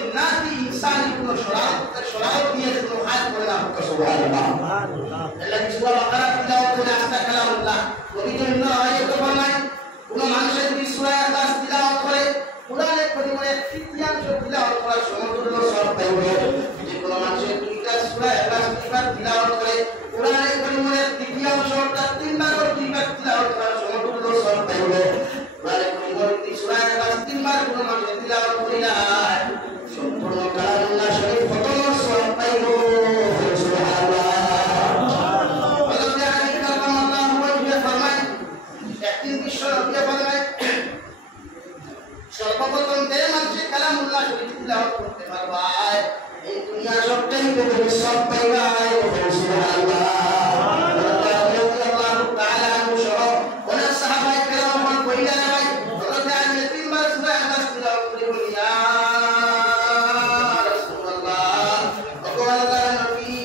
জিন্নাতি ইনসানি কোনো শরারত দিয়ে কোনো কাজ করে না সুবহানাল্লাহ আল্লাহ সূরা বাকারা তিলাওয়াত করে আস্তা কালামুল্লাহ পবিত্র আয়াত ফরমায় কোন মানুষের যদি সূরা ইখলাস তিলাওয়াত করে কোরআনের পরিমাণে তৃতীয়াংশ তিলাওয়াত করার সমতুল্য সওয়াব পাইবে যদি কোন মানুষের দুইটা সূরা ইখলাস তিলাওয়াত করে কোরআনের পরিমাণে তৃতীয়াংশ অর্থাৎ তিনবার তিলাওয়াত করার সমতুল্য সওয়াব পাইবে কোরআনের পরিমাণে সূরা ইখলাস তিনবার কোন মানুষের তিলাওয়াত করিলা সম্পূর্ণ কালামুল্লাহ শরীফ খতম সওয়াব পাইবে সুবহানাল্লাহ সর্বপ্রথম যে মানুষের কালামুল্লাহ শরীফ তিলাওয়াত করতে পারবে এই দুনিয়া সবটাই পেতে সব পাইবে সুবহানাল্লাহ আল্লাহু তাআলা অনুসহ ওনার সাহাবায়ে কেরাম কইলা ভাই হযরত আলী তিনবার সূরা ইখলাস তিলাওয়াত করে বলিয়া রাসূলুল্লাহ আল্লাহর নবী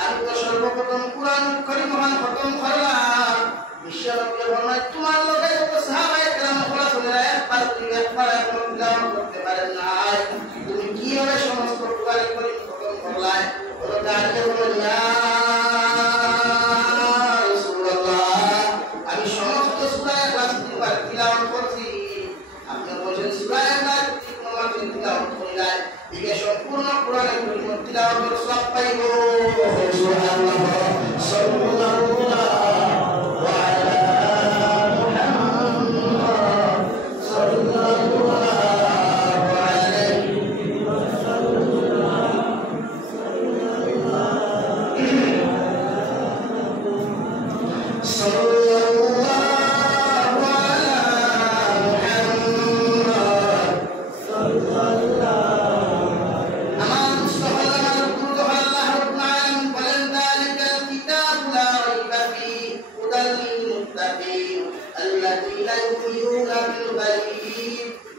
আমি তো সর্বপ্রথম কুরআন কারীম খতম করলাম বিশ্বনবী ফরমায় তোমার লগে যত সাহাবায়ে কেরাম একবার তিলাওয়াত করতে পারেন নাই তুমি কিভাবে সমস্ত কুরআন কারীম খতম করলে হযরত আলী বলেন ইয়া রাসূলুল্লাহ আমি সমস্ত সূরা ইখলাস তিনবার তিলাওয়াত করছি আপনি বলেন সূরা ইখলাস তিনবার তিলাওয়াত করলে এই সম্পূর্ণ কুরআন কারীম তিলাওয়াতের সওয়াব পাইব সুবহানাল্লাহ সাল্লাল্লাহু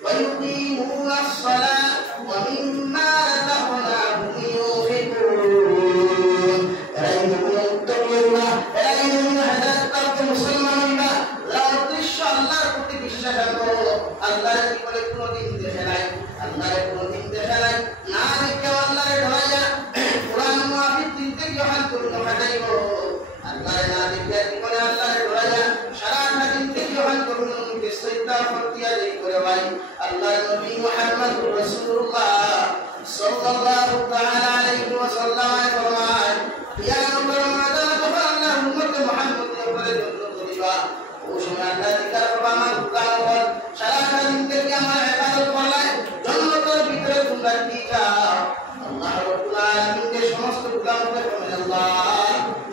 ويقيمون الصلاة ومما رزقناهم ينفقون মুসলমান আল্লাহ প্রতি বিশ্বাস করো আল্লাহ কি বলে কোনদিন দেখে নাই আল্লাহ কোনদিন দেখে নাই না দেখে আল্লাহ ঢায়া কোরআন মুআফিক দিন থেকে যখন তুমি হাজাইব আল্লাহ না দেখে কি বলে আল্লাহ ঢায়া সারা দিন থেকে যখন তুমি বিসমিল্লাহ ফতিয়া দেই করে ভাই আল্লাহর নবী মুহাম্মদুর রাসূলুল্লাহ সাল্লাল্লাহু তাআলা আলাইহি ওয়াসাল্লাম ফরমায় ইয়া রমাদান আল্লাহ উম্মত মুহাম্মদের উপরে যত্ন করিবা ও সময় আল্লাহ জিকির করবা আমার গুনাহ সারা দিন থেকে আমার ইবাদত করলাই জান্নাতের ভিতরে তোমরা কি যাও আল্লাহ রাব্বুল আলামিনের সমস্ত গুনাহকে ক্ষমা আল্লাহ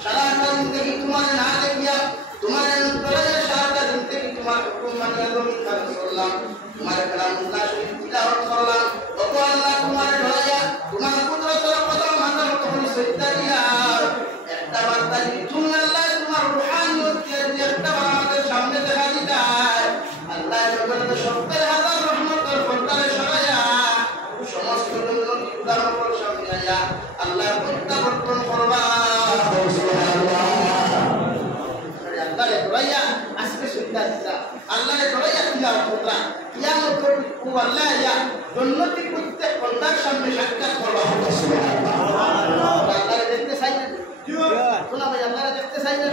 সারা দিন থেকে তোমার না দেখিয়া তোমার অন্তরে সারা দিন থেকে তোমার হুকুম মানিয়ে আমি কাজ করলাম তোমার কালামুল্লাহ শরীফ তিলাওয়াত করলাম ও আল্লাহ তোমার দয়া তোমার কুদরতের কথা মাথার উপরে সজদা দিয়া একটা বার্তা তুমি আল্লাহ তোমার রূহানিয়ত দিয়ে একটা আমাদের সামনে দেখা দিতা আল্লাহ জগতের ৭০,০০০ রহমতের ফোঁটারে সরায়া সমস্ত গুনাহ উপর সামনে আয়া আল্লাহ প্রত্যাবর্তন করবা সুবহানাল্লাহ আল্লাহর দয়া আজকে সজদা দিতা আল্লাহর দয়া তিলাওয়াত করলা কিয়ামত ও আল্লাহ ইয়া জান্নাতি প্রত্যেক বান্দার সামনে সাক্ষাৎ করবা সুবহানাল্লাহ আল্লাহর দেখতে চাই না শোনা ভাই আল্লাহর দেখতে চাই না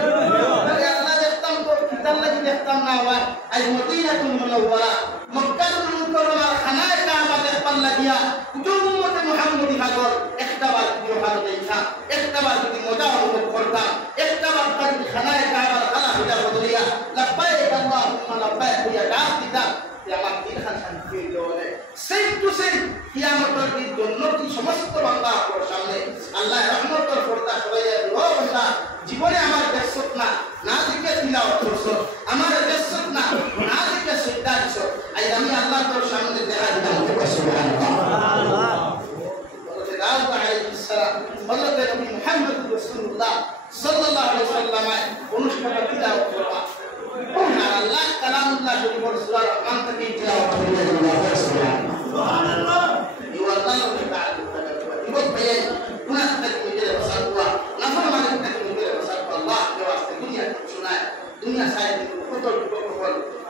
আরে আল্লাহ দেখতাম তো কিতাব লাগি দেখতাম না হয় আজ মদিনাতুল মুনাওয়ারা মক্কাতুল মুকাররমা খানায়ে কাবা দেখতাম লাগিয়া উম্মত মুহাম্মদি হাজর একটাবার বিহার দেখা একটাবার যদি মজা অনুভব করতাম একটাবার যদি খানায়ে কাবার খানা হইয়া বদলিয়া লাব্বাইক আল্লাহুম্মা লাব্বাইক হইয়া ডাক দিতাম আমার দিল খান শান্তি হইলে সেম টু সেম কিয়ামতের দিন জান্নাতি সমস্ত বান্দার সামনে আল্লাহ রহমতের পর্দা সরাইয়া দিল বান্দা জীবনে আমার দেখছত না দিকে তিলাওয়াত করছো আমার দেখছত না দিকে সিজদা দিছো আজ আমি আল্লাহ তোর সামনে দেখা দিলাম সুবহানাল্লাহ হযরত দাউদ আলাইহিস সালাম হযরত নবী মুহাম্মদ রাসূলুল্লাহ সাল্লাল্লাহু আলাইহি ওয়াসাল্লাম অনুষ্ঠানে তিলাওয়াত করবা আল্লাহ কালামুল্লাহ শরীফের সূরা রহমান থেকে তিলাওয়াত করবা সুবহানাল্লাহ ইওয়াল্লাহু তাআলা ইবত ভাই গুনাহ থেকে নিজের বাঁচাওয়া নাফরমানি থেকে নিজের বাঁচাওয়া আল্লাহ के वास्ते दुनिया को सुनाए दुनिया शायद कत दुख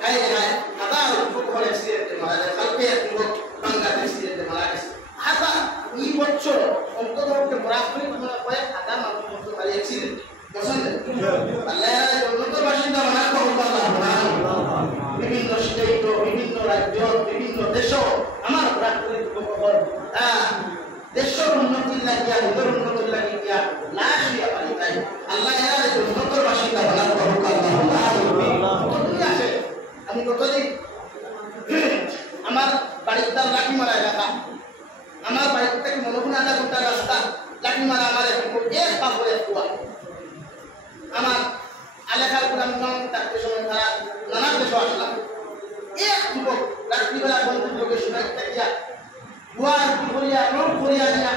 हाय हाय हजार दुख होले से मारे हल्के दुख দেশের উন্নতির লাগিয়া নিজের উন্নতির লাগিয়া লাশ হইয়া পারি তাই আল্লাহ এরা উন্নতর বাসিন্দা বলার করুক আল্লাহ আছে। আমি কতদিন আমার বাড়ির তার লাঠি মারা এলাকা, আমার বাড়ির থেকে মনোগুণ আধা ঘন্টার রাস্তা, লাঠি মারা আমার এক পাপড়ে কুয়া। আমার এলাকার উপর আমি থাকতে সময় তারা নানা দেশে আসলাম। এক যুবক রাত্রিবেলা বন্ধুর লোকে শোনা থাকিয়া কুয়ার কি করিয়া রোগ করিয়া নিয়া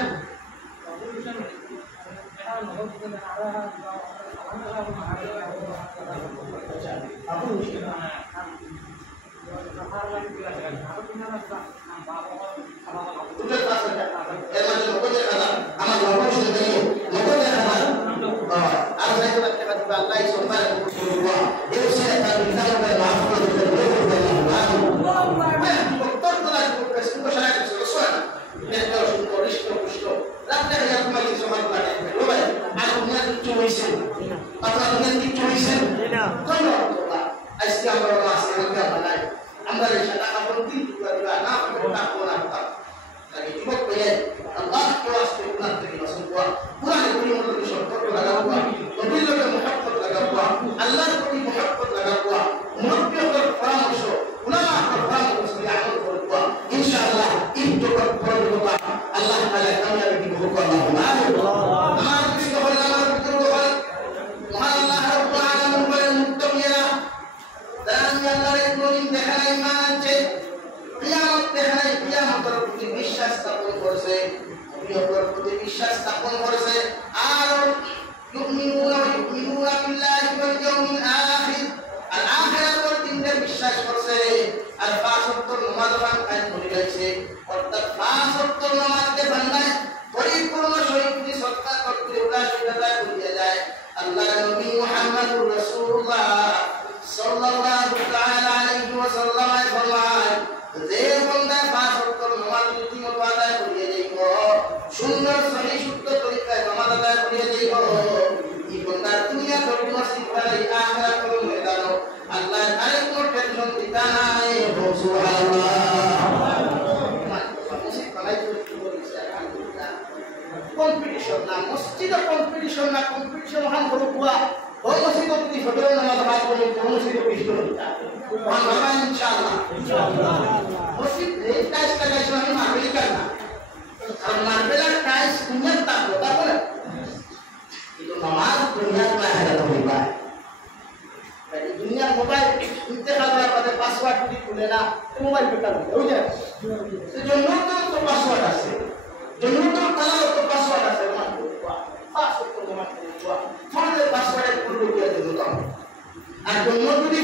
আর জন্য যদি